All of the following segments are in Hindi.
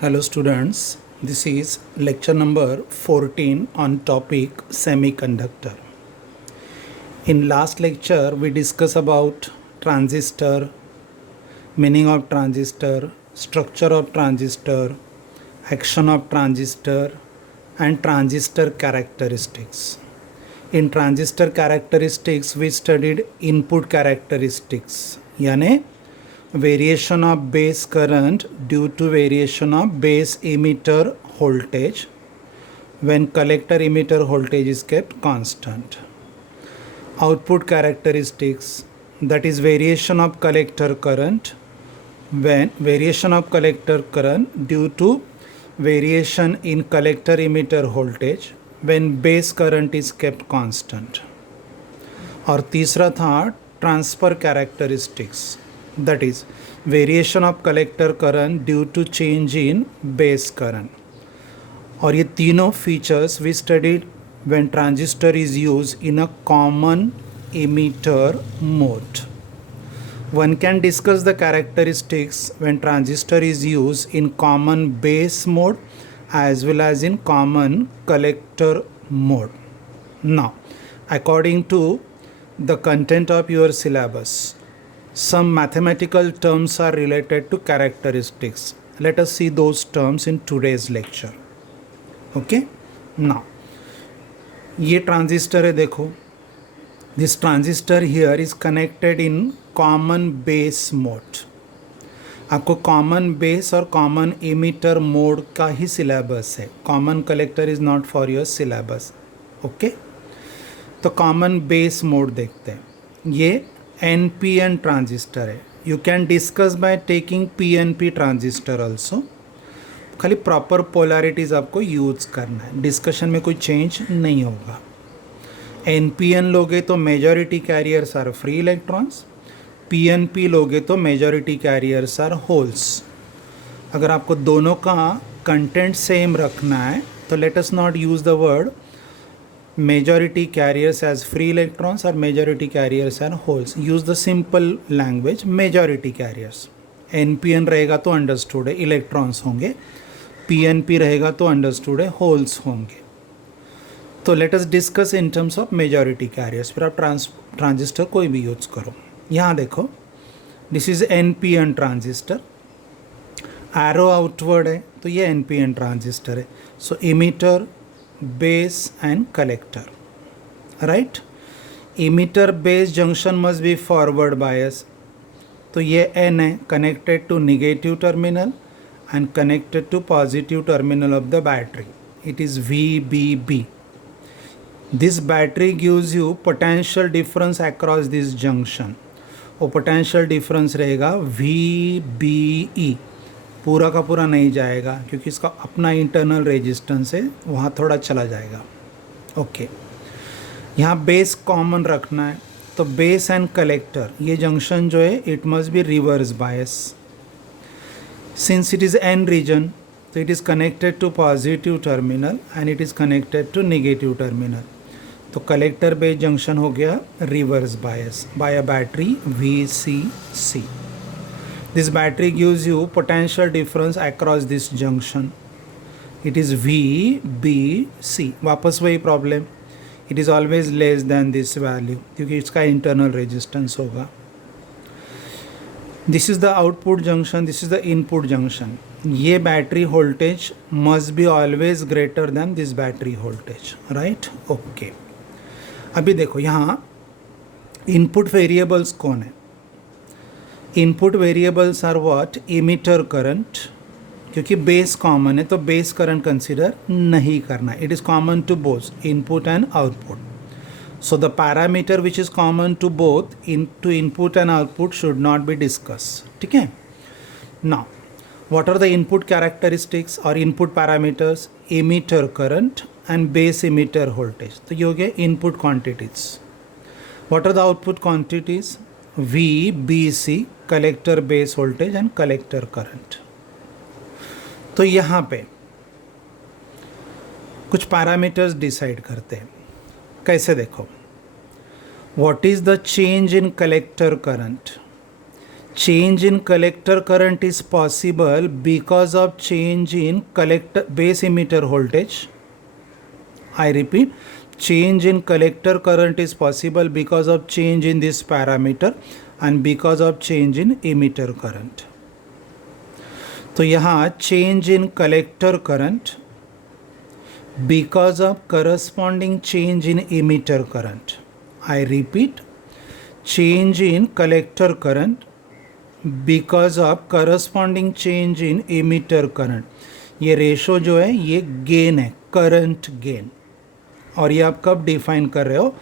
Hello students, this is lecture number 14 on topic semiconductor. In last lecture we discussed about transistor, meaning of transistor, structure of transistor, action of transistor and transistor characteristics. In transistor characteristics we studied input characteristics, यानी variation of base current due to variation of base emitter voltage when collector emitter voltage is kept constant. Output characteristics, that is variation of collector current when variation of collector current due to variation in collector emitter voltage when base current is kept constant. और तीसरा था transfer characteristics, that is variation of collector current due to change in base current. और ये तीनों features we studied when transistor is used in a common emitter mode. One can discuss the characteristics when transistor is used in common base mode as well as in common collector mode. Now, according to the content of your syllabus, some mathematical terms are related to characteristics. Let us see those terms in today's lecture. Okay? Now, ये ट्रांजिस्टर है, देखो. This transistor here is connected in common base mode. आपको कॉमन बेस और कॉमन इमीटर मोड का ही सिलेबस है. Common collector is not for your syllabus. Okay, तो कॉमन बेस मोड देखते हैं. ये NPN ट्रांजिस्टर है. You can discuss by taking PNP transistor also. खाली प्रॉपर पोलैरिटीज़ आपको यूज़ करना है. डिस्कशन में कोई चेंज नहीं होगा. NPN लोगे तो majority carriers are free electrons. PNP लोगे तो मेजॉरिटी कैरियर्स आर होल्स. अगर आपको दोनों का कंटेंट सेम रखना है तो let us not use the word majority carriers as free electrons or majority carriers are holes. Use the simple language majority carriers. NPN रहेगा तो understood है electrons होंगे, PNP रहेगा तो understood है holes होंगे. तो let us discuss in terms of majority carriers. फिर आप ट्रांजिस्टर कोई भी यूज़ करो. यहाँ देखो, this is NPN transistor. Arrow outward है तो ये NPN ट्रांजिस्टर है. सो emitter, base and collector, right? Emitter base junction must be forward bias. तो ये N है, connected to negative terminal and connected to positive terminal of the battery. It is VBB. This battery gives you potential difference across this junction. वो potential difference रहेगा VBE. पूरा का पूरा नहीं जाएगा क्योंकि इसका अपना इंटरनल रेजिस्टेंस है, वहाँ थोड़ा चला जाएगा. ओके, यहाँ बेस कॉमन रखना है तो बेस एंड कलेक्टर ये जंक्शन जो है it must be reverse bias. Since it is N region तो it is connected to positive terminal and it is connected to negative terminal. तो कलेक्टर बेस जंक्शन हो गया reverse bias by a battery VCC. This battery gives you potential difference across this junction. It is VBC. वापस वही problem, it is always less than this value क्योंकि इसका internal resistance होगा. This is the output junction, this is the input junction. ये battery voltage must be always greater than this battery voltage, right? Okay. अभी देखो यहाँ input variables कौन है. Input variables are what, emitter current. क्योंकि बेस कॉमन है तो बेस करंट कंसिडर नहीं करना. It is common to both input and output. So the parameter which is common to both to input and output should not be discuss. ठीक है. Now what are the input characteristics और input parameters, emitter current and base emitter voltage. तो ये हो गया input quantities. What are the output quantities, VBC collector base voltage and collector current. तो यहाँ पे कुछ पैरामीटर्स डिसाइड करते हैं. कैसे देखो, what is the change in collector current. change in collector current is possible because of change in collector base emitter voltage. I repeat, change in collector current is possible because of change in this parameter and because of change in emitter current. तो यहाँ change in collector current because of corresponding change in emitter current. I repeat, change in collector current because of corresponding change in emitter current. ये रेशो जो है ये गेन है, करंट गेन, और ये आप कब डिफाइन कर रहे हो,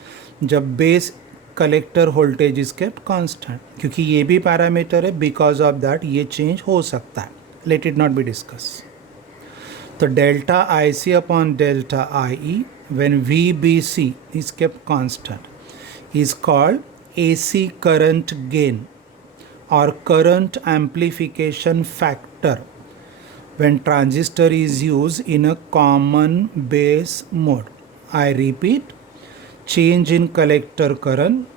जब base collector voltage is kept constant, क्योंकि ये भी पैरामीटर है, बिकॉज ऑफ दैट ये चेंज हो सकता है. Let it not be discuss. तो delta I C upon delta I E when V B C is kept constant is called A C current gain or current amplification factor when transistor is used in a common base mode. I repeat, change in collector current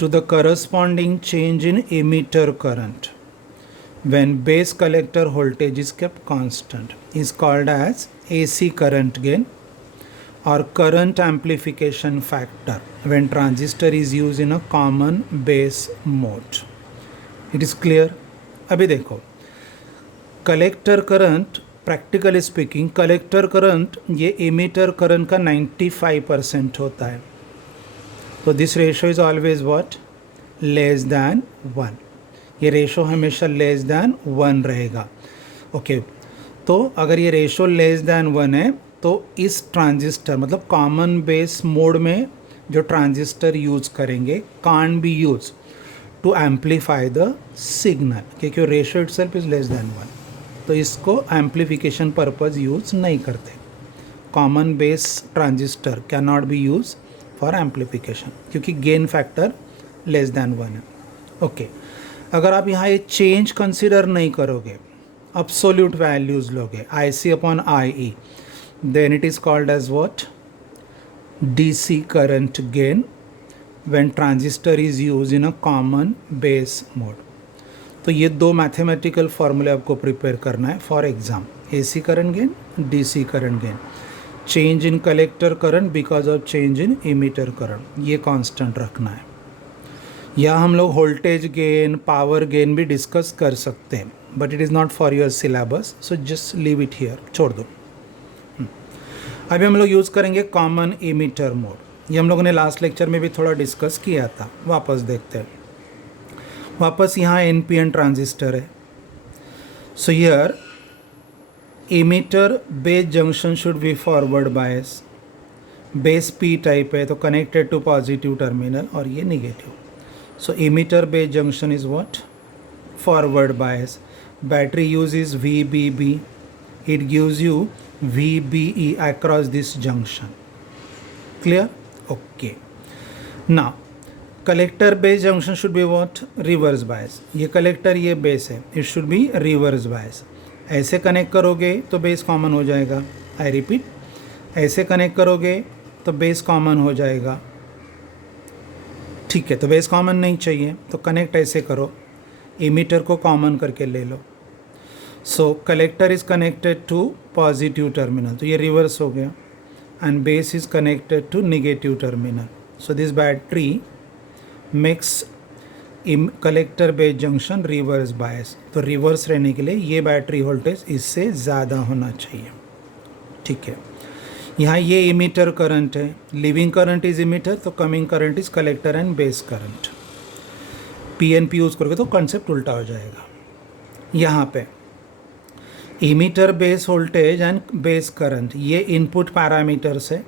to the corresponding change in emitter current when base collector voltage is kept constant is called as AC current gain or current amplification factor when transistor is used in a common base mode. It is clear. अभी देखो, collector current, practically speaking collector current ये एमिटर करंट का 95% होता है. तो this ratio is always what, less than 1. ये रेशो हमेशा लेस दैन 1 रहेगा. ओके, तो अगर ये रेशो लेस दैन 1 है तो इस ट्रांजिस्टर मतलब कॉमन बेस मोड में जो ट्रांजिस्टर यूज़ करेंगे can be use to amplify the signal, क्योंकि ratio itself is less than 1. तो इसको एम्पलीफिकेशन पर्पज़ यूज़ नहीं करते. Common base transistor can not be use for amplification क्योंकि गेन फैक्टर लेस दैन 1 है. ओके, अगर आप यहाँ ये चेंज कंसिडर नहीं करोगे, अब्सोल्यूट वैल्यूज़ लोगे, I C upon I E, then it is called as what, DC current gain when transistor is used in a common base mode. तो ये दो मैथमेटिकल फार्मूले आपको प्रिपेयर करना है for exam. AC current gain, DC current gain, change in collector current because of change in emitter current, ये कांस्टेंट रखना है. या हम लोग वोल्टेज गेन, पावर गेन भी डिस्कस कर सकते हैं, but it is not for your syllabus, so just leave it here, छोड़ दो. अभी हम लोग यूज़ करेंगे कॉमन इमीटर मोड. ये हम लोगों ने लास्ट लेक्चर में भी थोड़ा डिस्कस किया था. वापस देखते हैं. वापस यहाँ NPN ट्रांजिस्टर है. So here emitter base junction should be forward bias. Base P type है तो कनेक्टेड टू पॉजिटिव टर्मिनल और ये negative. So emitter base junction is what, forward bias. Battery use is VBB. It gives you VBE across this junction. Clear? Okay. Now, collector base junction should be what? Reverse bias. ये collector ये base है. It should be reverse bias. ऐसे कनेक्ट करोगे तो बेस कॉमन हो जाएगा. I repeat, ऐसे कनेक्ट करोगे तो बेस कॉमन हो जाएगा. ठीक है, तो बेस कॉमन नहीं चाहिए तो कनेक्ट ऐसे करो, इमीटर को कॉमन करके ले लो. So collector is connected to positive terminal, तो ये रिवर्स हो गया, and base is connected to negative terminal. So this battery makes collector base junction reverse bias. तो रिवर्स रहने के लिए ये बैटरी वोल्टेज इससे ज़्यादा होना चाहिए. ठीक है, यहाँ ये इमीटर करंट है, लिविंग करंट इज़ इमीटर, तो coming current is collector and base current. PNP use करोगे तो कॉन्सेप्ट उल्टा हो जाएगा. यहाँ पे emitter base voltage and base current ये इनपुट पैरामीटर्स है,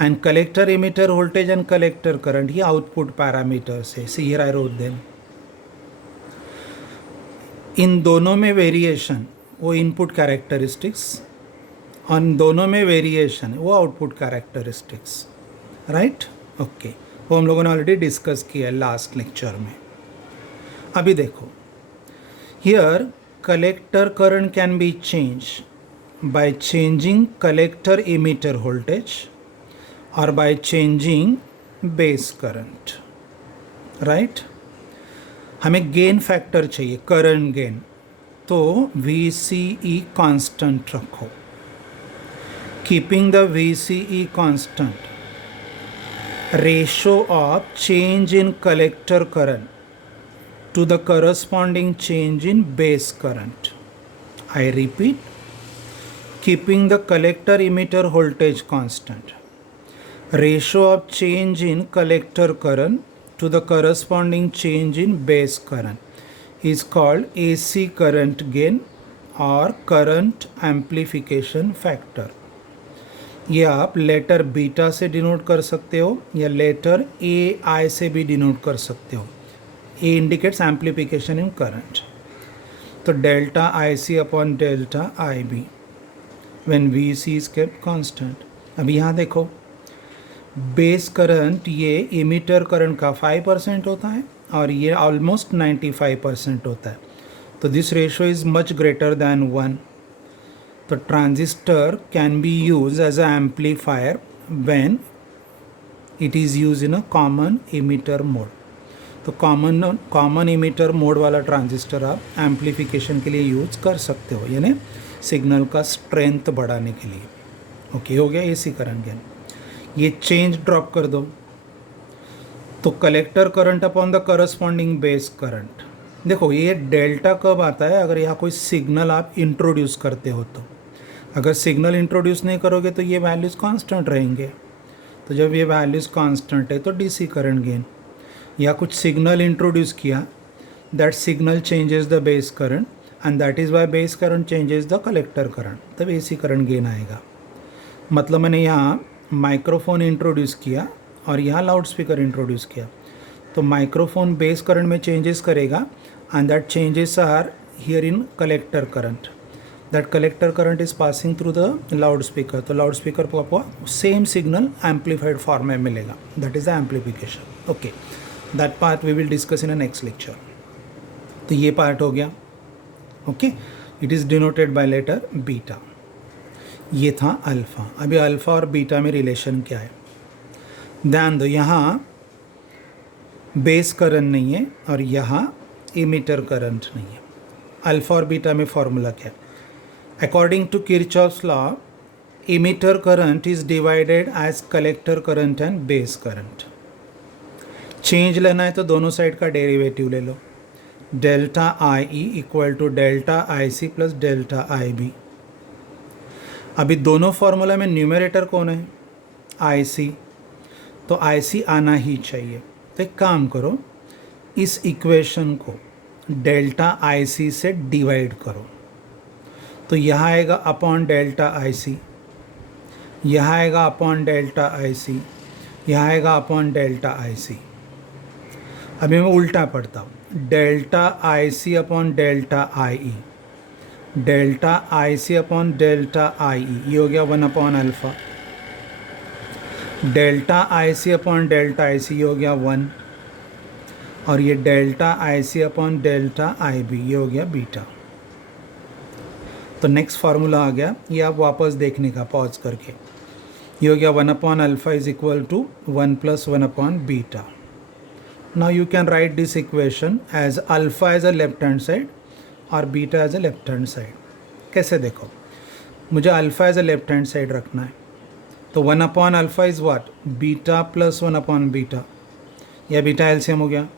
and collector emitter voltage and collector current ये आउटपुट पैरामीटर्स है. See here I wrote them. इन दोनों में वेरिएशन वो इनपुट कैरेक्टरिस्टिक्स, और दोनों में वेरिएशन वो आउटपुट कैरेक्टरिस्टिक्स. राइट? ओके, वो हम लोगों ने ऑलरेडी डिस्कस किया है लास्ट लेक्चर में. अभी देखो, here collector current can be changed by changing collector emitter voltage or by changing base current, right? हमें गेन फैक्टर चाहिए, करंट गेन, तो VCE कांस्टेंट रखो. Keeping the VCE constant, ratio of change in collector current to the corresponding change in base current. I repeat, keeping the collector emitter voltage constant, ratio of change in collector current to the corresponding change in base current is called AC current gain or current amplification factor. ये आप लेटर बीटा से डिनोट कर सकते हो या लेटर AI से भी डिनोट कर सकते हो. A indicates amplification in current. तो delta IC upon delta IB when VC is kept constant. अभी यहाँ देखो, बेस करंट ये इमीटर करंट का 5% होता है और ये ऑलमोस्ट 95% होता है. तो this ratio is much greater than 1. तो transistor can be use as a amplifier when it is use in a common emitter mode. तो कॉमन इमीटर मोड वाला ट्रांजिस्टर आप एम्पलीफिकेशन के लिए यूज कर सकते हो, यानी सिग्नल का स्ट्रेंथ बढ़ाने के लिए. ओके, हो गया एसी करंट गेन. ये चेंज ड्रॉप कर दो, तो collector current upon the corresponding base current. देखो ये डेल्टा कब आता है, अगर यहाँ कोई सिग्नल आप इंट्रोड्यूस करते हो तो. अगर सिग्नल इंट्रोड्यूस नहीं करोगे तो ये वैल्यूज़ कांस्टेंट रहेंगे. तो जब ये वैल्यूज़ कांस्टेंट है तो डीसी करंट गेन. या कुछ सिग्नल इंट्रोड्यूस किया, that signal changes the base current and that is why base current changes the collector current, तब एसी करंट गेन आएगा. मतलब मैंने यहाँ माइक्रोफोन इंट्रोड्यूस किया और यहाँ लाउड स्पीकर इंट्रोड्यूस किया, तो माइक्रोफोन बेस करंट में चेंजेस करेगा and that changes are here in collector current. That collector current is passing through the loudspeaker. तो लाउड स्पीकर को आपको सेम सिग्नल एम्पलीफाइड फॉर्म में मिलेगा. That is the amplification. Okay, that part we will discuss in a next lecture. तो ये पार्ट हो गया. Okay, it is denoted by letter beta. ये था अल्फ़ा. अभी अल्फ़ा और बीटा में रिलेशन क्या है ध्यान दो. यहाँ बेस करंट नहीं है और यहाँ इमीटर करंट नहीं है. अल्फ़ा और बीटा में फॉर्मूला क्या है? According to Kirchhoff's law, emitter current is divided as collector current and base current. Change लेना है तो दोनों साइड का डेरिवेटिव ले लो. Delta I E equal to delta I C plus delta I B. अभी दोनों फार्मूला में न्यूमरेटर कौन है? आई सी. तो आई सी आना ही चाहिए. तो एक काम करो, इस इक्वेशन को डेल्टा आई सी से डिवाइड करो. तो यहाँ आएगा अपॉन डेल्टा आई सी, यहाँ आएगा अपॉन डेल्टा आई सी, यहाँ आएगा अपॉन डेल्टा आई सी. अभी मैं उल्टा पढ़ता हूँ. Delta I C upon delta I E, delta I C upon delta I E, ये हो गया 1 upon alpha. Delta I C upon delta I C, ये हो गया 1. और ये delta I C upon delta I B, ये हो गया बीटा. तो नेक्स्ट फार्मूला आ गया, ये आप वापस देखने का पॉज करके. ये हो गया 1 upon alpha is equal to 1 plus 1 upon beta. Now you can write this equation as alpha as a left hand side और beta as a left hand side. कैसे देखो, मुझे alpha as a left hand side रखना है. तो 1 upon alpha is what? Beta plus 1 upon beta, या बीटा एलसीएम हो गया.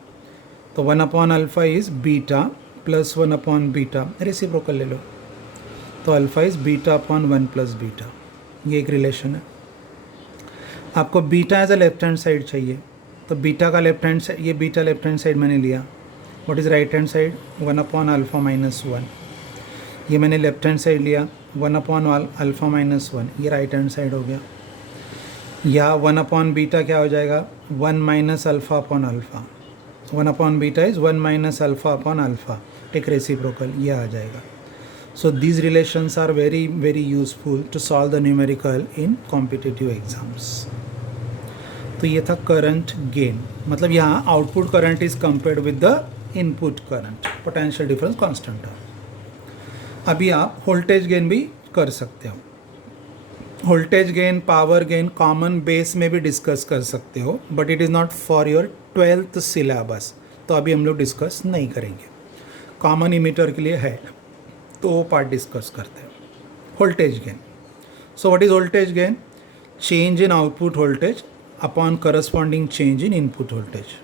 तो 1 upon alpha is beta plus 1 upon beta, reciprocal ले लो. तो alpha is beta upon 1 plus beta. ये एक रिलेशन है. आपको beta as a left hand side चाहिए, तो बीटा का लेफ्ट हैंड साइड, ये बीटा लेफ्ट हैंड साइड मैंने लिया. What is right hand side? 1 upon alpha minus 1. ये मैंने लेफ्ट हैंड साइड लिया 1 अपॉन अल्फ़ा माइनस 1, ये राइट हैंड साइड हो गया. या 1 अपॉन बीटा क्या हो जाएगा? 1 minus alpha upon alpha. 1 upon beta is 1 minus alpha upon alpha. Take reciprocal, ये आ जाएगा. So these relations are very very useful to solve the numerical in competitive exams. तो ये था करंट गेन. मतलब यहाँ output current is compared with the input current, potential difference constant है. अभी आप वोल्टेज गेन भी कर सकते हो. Voltage gain, power gain common base में भी डिस्कस कर सकते हो, but it is not for your 12th syllabus. तो अभी हम लोग डिस्कस नहीं करेंगे। कॉमन इमीटर के लिए है तो वो पार्ट डिस्कस करते हैं। Voltage gain, so what is voltage gain? Change in output voltage upon corresponding change in input voltage.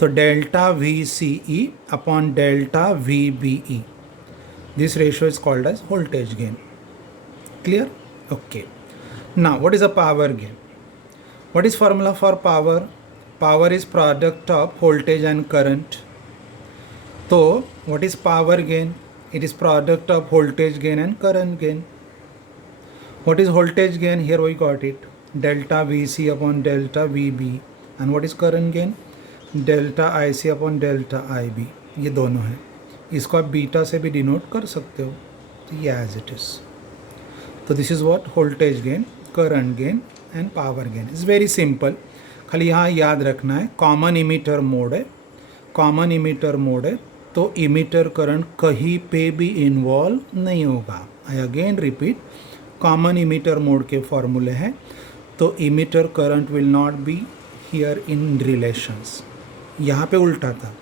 तो delta V C E upon delta V B E, this ratio is called as voltage gain. Clear? Okay. Now what is a power gain? What is formula for power? Power is product of voltage and current. So what is power gain? It is product of voltage gain and current gain. What is voltage gain? Here we got it. Delta VC upon delta VB. And what is current gain? Delta IC upon delta IB. ये दोनों हैं। इसको आप बीटा से भी डिनोट कर सकते हो। तो ये एज इट इज। तो this is what voltage gain, current gain and power gain is very simple. खाली यहाँ याद रखना है कॉमन इमीटर मोड है, कॉमन इमीटर मोड है तो इमीटर करंट कहीं पे भी इन्वॉल्व नहीं होगा। I again repeat, common emitter mode के फॉर्मूले हैं तो emitter current will not be here in relations. यहाँ पे उल्टा था,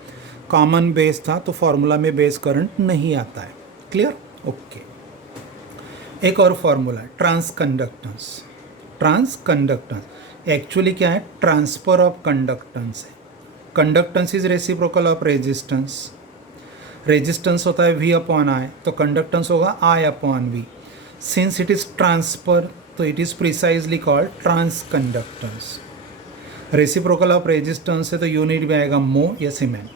कॉमन बेस था तो फॉर्मूला में बेस करंट नहीं आता है। क्लियर? ओके। एक और formula transconductance. Transconductance actually क्या है? ट्रांसफर ऑफ कंडक्टेंस है। Conductance is reciprocal of resistance. Resistance होता है V अपॉन I, तो कंडक्टेंस होगा I upon V। Since it is transfer तो it is precisely called transconductance. Reciprocal of resistance है तो यूनिट में आएगा मो या सीमेन।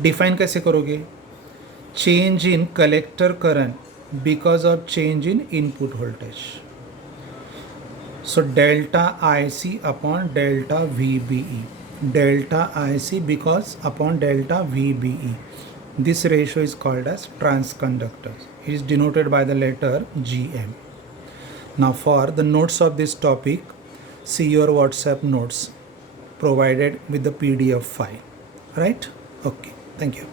डिफाइन कैसे करोगे? Change in collector current because of change in input voltage. So delta IC upon delta VBE, delta IC because upon delta VBE. This ratio is called as transconductance. It is denoted by the letter GM. Now for the notes of this topic, see your WhatsApp notes provided with the PDF file. Right? Okay. Thank you.